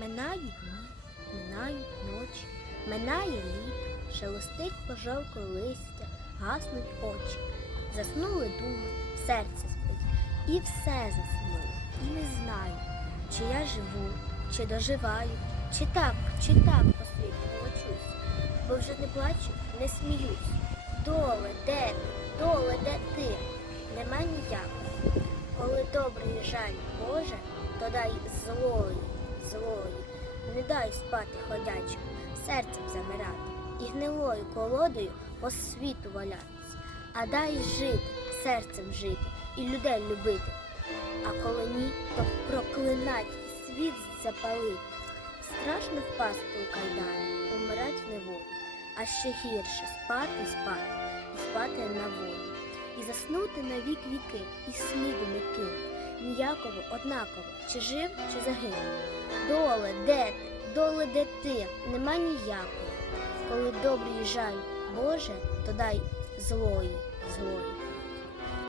Минають дні, минають ночі, минає літо, шелестить пожовкле листя, гаснуть очі. Заснули думи, серце спить, і все заснуло. І не знаю, чи я живу, чи доживаю, чи так, чи так по світу волочусь, бо вже не плачу, не сміюсь. Доле, де ти, доле, де ти? Нема ніякої. Коли добрий жаль Боже, то дай не дай спати ходячим, серцем замирати і гнилою колодою по світу валятися, а дай жити, серцем жити і людей любити. А коли ні, то проклинать світ запалити. Страшно впасти у кайдани, умирать в неволі, а ще гірше спати, спати і спати на волі і заснути на вік віки, і сліду не кинь, ніякого однаково, чи жив, чи загинув. Доле, де ти, доле, де ти, нема ніякої. Коли добрий жаль Боже, то дай злої, злої.